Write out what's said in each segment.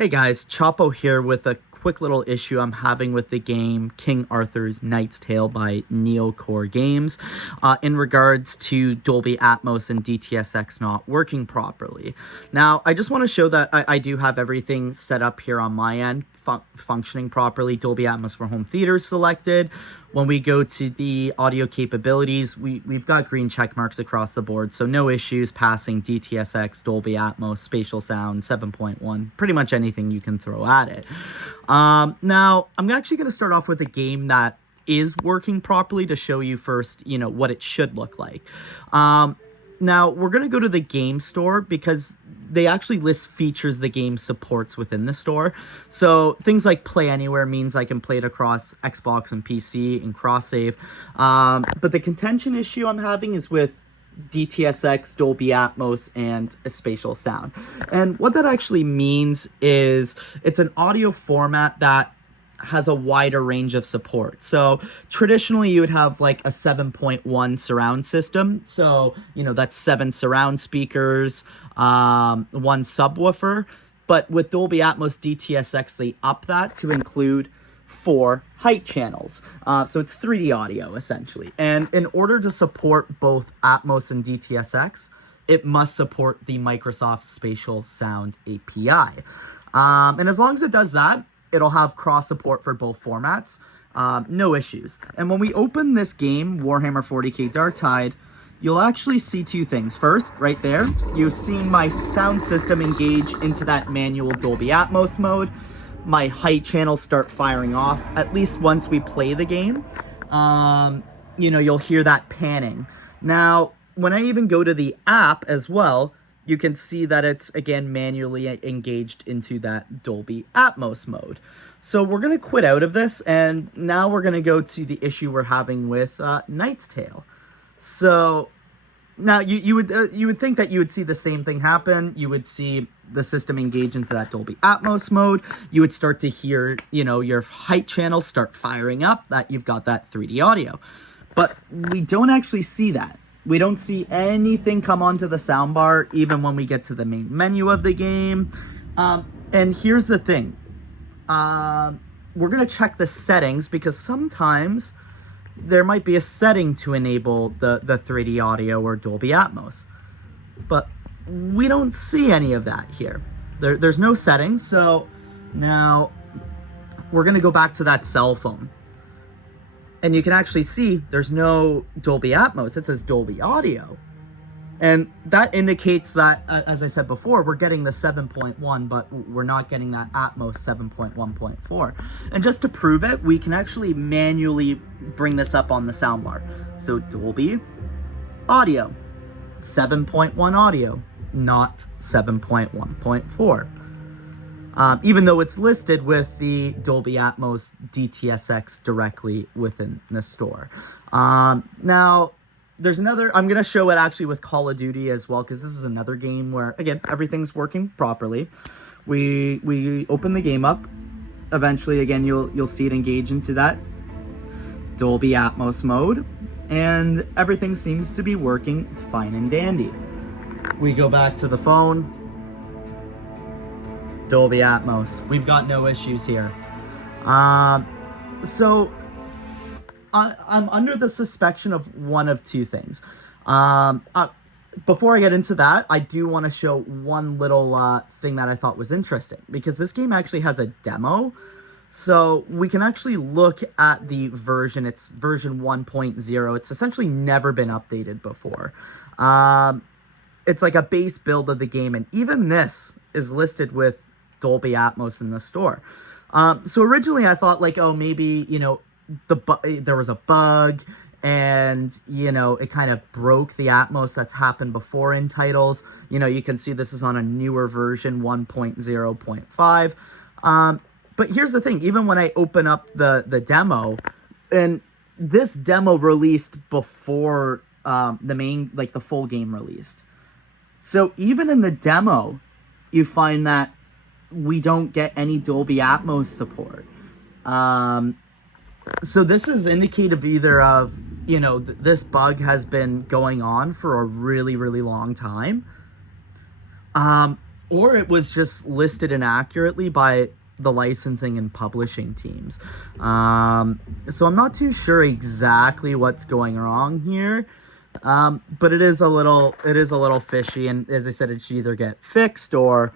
Hey guys, Chapo here with a quick little issue I'm having with the game King Arthur's Knight's Tale by Neocore Games in regards to Dolby Atmos and DTSX not working properly. Now, I just want to show that I do have everything set up here on my end, functioning properly. Dolby Atmos for home theater selected. When we go to the audio capabilities, we've got green check marks across the board, so no issues passing DTSX, Dolby Atmos, spatial sound, 7.1, pretty much anything you can throw at it. Now, I'm actually going to start off with a game that is working properly to show you first, what it should look like. Now, we're going to go to the game store because they actually list features the game supports within the store. So things like Play Anywhere means I can play it across Xbox and PC and cross-save. But the contention issue I'm having is with DTSX, Dolby Atmos, and a spatial sound. And what that actually means is it's an audio format that has a wider range of support. So traditionally you would have like a 7.1 surround system. So, that's 7 surround speakers, 1 subwoofer. But with Dolby Atmos DTSX, they up that to include 4 height channels. So it's 3D audio essentially. And in order to support both Atmos and DTSX, it must support the Microsoft Spatial Sound API. And as long as it does that, it'll have cross support for both formats. No issues. And when we open this game, Warhammer 40k Dark Tide, you'll actually see 2 things. First, right there, you've seen my sound system engage into that manual Dolby Atmos mode. My height channels start firing off, at least once we play the game. You'll hear that panning. Now, when I even go to the app as well, you can see that it's, again, manually engaged into that Dolby Atmos mode. So we're going to quit out of this, and now we're going to go to the issue we're having with Knight's Tale. So now you would think that you would see the same thing happen. You would see the system engage into that Dolby Atmos mode. You would start to hear, your height channels start firing up, that you've got that 3D audio. But we don't actually see that. We don't see anything come onto the soundbar, even when we get to the main menu of the game. And here's the thing. We're going to check the settings because sometimes there might be a setting to enable the 3D audio or Dolby Atmos. But we don't see any of that here. There's no settings. So now we're going to go back to that cell phone. And you can actually see there's no Dolby Atmos. It says Dolby Audio. And that indicates that, as I said before, we're getting the 7.1, but we're not getting that Atmos 7.1.4. And just to prove it, we can actually manually bring this up on the soundbar. So Dolby Audio, 7.1 audio, not 7.1.4. Even though it's listed with the Dolby Atmos DTSX directly within the store. Now, there's another, I'm going to show it actually with Call of Duty as well, because this is another game where, again, everything's working properly. We open the game up. Eventually, again, you'll see it engage into that Dolby Atmos mode, and everything seems to be working fine and dandy. We go back to the phone. Dolby Atmos. We've got no issues here. So I'm under the suspicion of one of 2 things. Before I get into that, I do want to show one little thing that I thought was interesting, because this game actually has a demo. So we can actually look at the version. It's version 1.0. It's essentially never been updated before. It's like a base build of the game, and even this is listed with Dolby Atmos in the store. So originally I thought maybe, there was a bug and, it kind of broke the Atmos that's happened before in titles. You can see this is on a newer version, 1.0.5. But here's the thing, even when I open up the demo, and this demo released before the full game released. So even in the demo, you find that we don't get any Dolby Atmos support. So this is indicative either of, this bug has been going on for a really, really long time. or it was just listed inaccurately by the licensing and publishing teams. So I'm not too sure exactly what's going wrong here. But it is a little fishy, and as I said, it should either get fixed or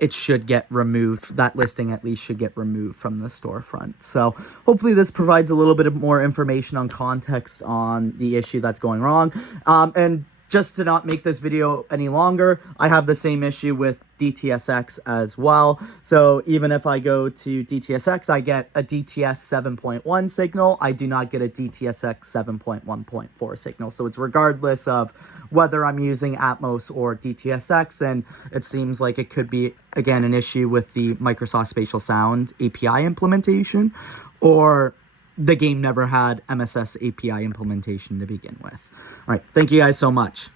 it should get removed. That listing at least should get removed from the storefront. So hopefully this provides a little bit of more information on context on the issue that's going wrong. And just to not make this video any longer, I have the same issue with DTSX as well. So even if I go to DTSX, I get a DTS 7.1 signal. I do not get a DTSX 7.1.4 signal. So it's regardless of whether I'm using Atmos or DTSX, and it seems like it could be, again, an issue with the Microsoft Spatial Sound API implementation, or the game never had MSS API implementation to begin with. All right, thank you guys so much.